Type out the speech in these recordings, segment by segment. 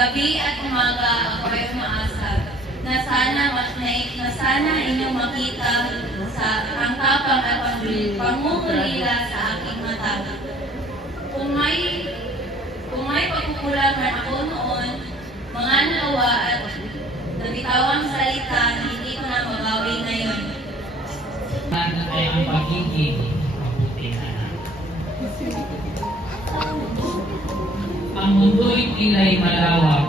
Gabi at umaga ako ay umaasal na sana inyong makita sa tangkapang at pangungulila sa aking mata. Kung may pagkukulangan ako noon, mga nawa at nabitawang salita, hindi ko na mabawi ngayon. Ay ang pagiging mabuti na. Ang mundo'y tila'y malawak,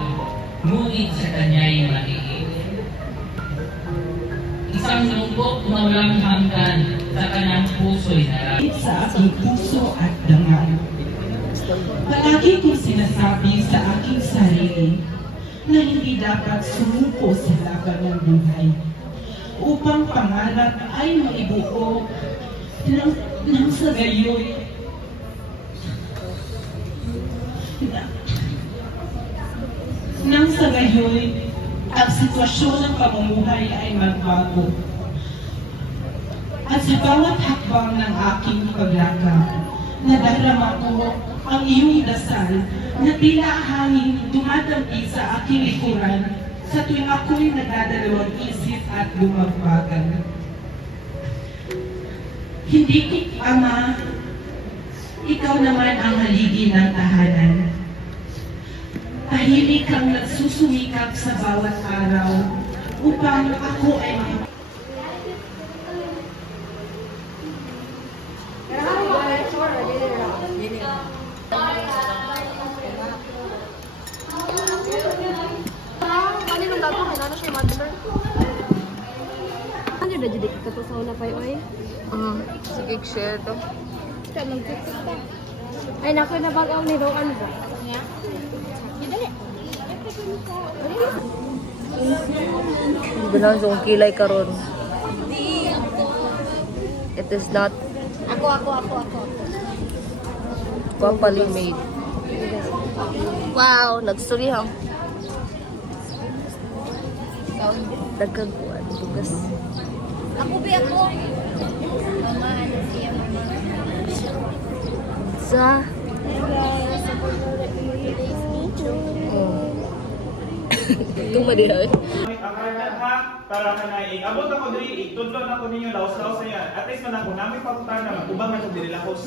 ngunit sa kanya'y maliit. Isang lungkot na walang hanggan sa kanyang puso'y narapit. Sa aking puso at dangal. Palagi kong sinasabi sa aking sarili na hindi dapat sumuko sa laban ng buhay upang pangarap ay maibuo ng sa gayoy ang sitwasyon ng pamumuhay ay magbago. At sa bawat hakbang ng aking paglakad, nadarama ko ang iyong dasal na tila hangin dumadampi sa aking likuran sa tuwing ako'y nagdadalawang isip at lumagbagan. Hindi ko, Ama, ikaw naman ang haligi ng tahanan. Tahimik kang nagsusumikap sa bawat araw upang ako ay ano na jadi kita to sa una pa oy? Sige, share to. Kita mag-tiktok ta. Ay nako na bag-aw ni Roan ba? Nya. Dali. Bilang sa kilay karon. It is not Ako. properly made. Wow, nagsuri ha. Dagkag kuan tugas. Ako. Mama, ano siya mama? Sa Tuma di ay. Para kanay abot ako diri tudlon ako ninyo laos-laos niya. At least man ako nami papuntahan na magubang na diri lahos.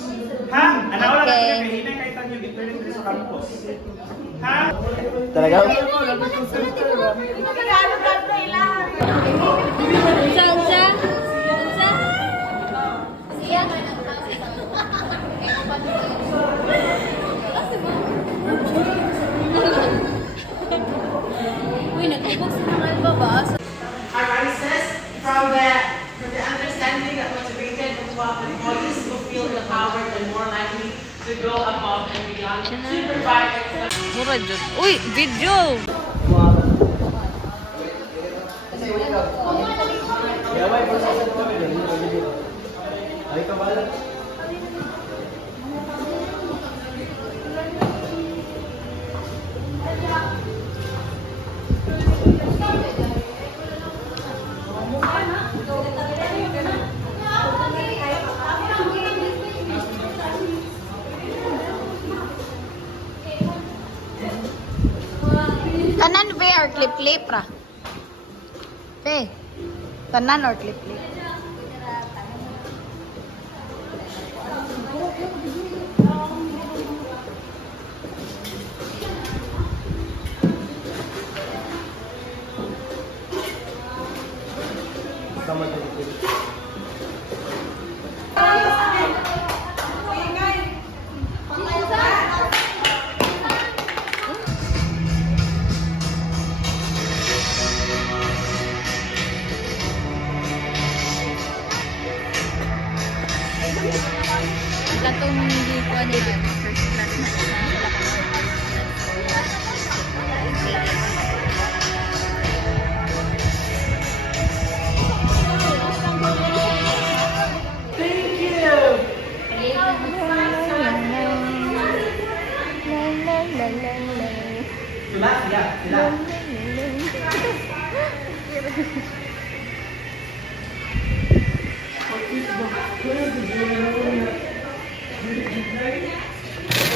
Ha? Ana wala na kay hinay kay tanyo internet diri sa campus. Ha? Talaga? Unsa? Siya? Uy, natubog sa mga albabas. Arises from the understanding that motivated employees who feel empowered and more likely to go above and beyond to provide. Mura jud. Uy, video. Tanan be or clip ra? Be. Tanan or clip. Katong hindi ko ano first class na Thank you. Sila.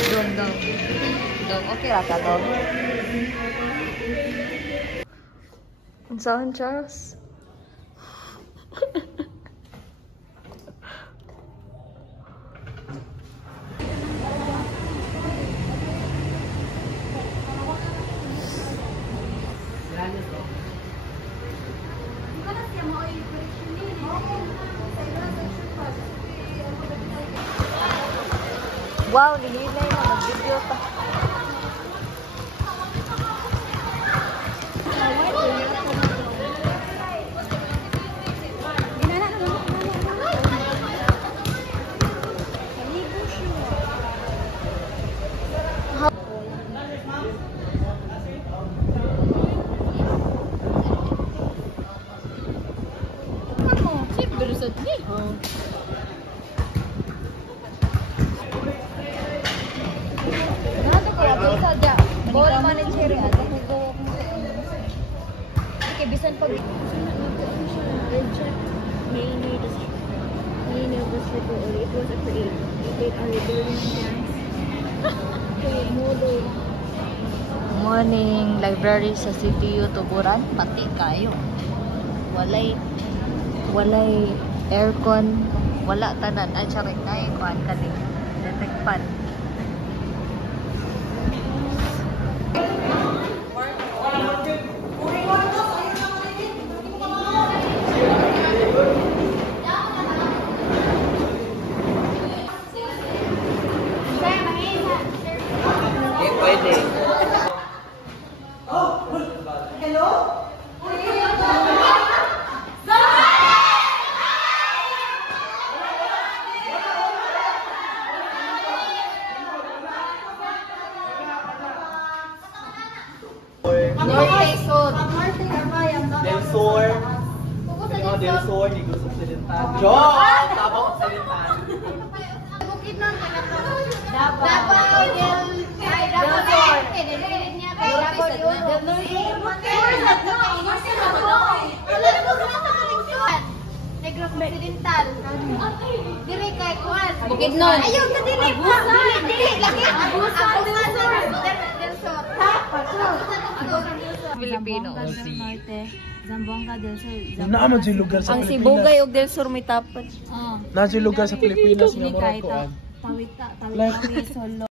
Doon daw. Dong, okay ra ka dong. Unsaon Charles? Wow, nililay na mag-video pa. Ball manager ya, okay, bisan pag morning library sa CTU Tuburan, pati kayo. Walay aircon, wala tanan ay charik na kuan kani detect pan. Del Sur, Negros Occidental. John! Tabang Occidental. Davao Negros Occidental. Dili kay kuan. Bukidnon. Ayaw ka dili po. Dili lagi. Abusan Del Sur. Filipino. Zamboanga del Sur. Naaman si lugar sa Ang Pilipinas. Sibugay ug del Sur may tapat. Na si lugar sa Pilipinas nga mo ko. Tawid kami Solo.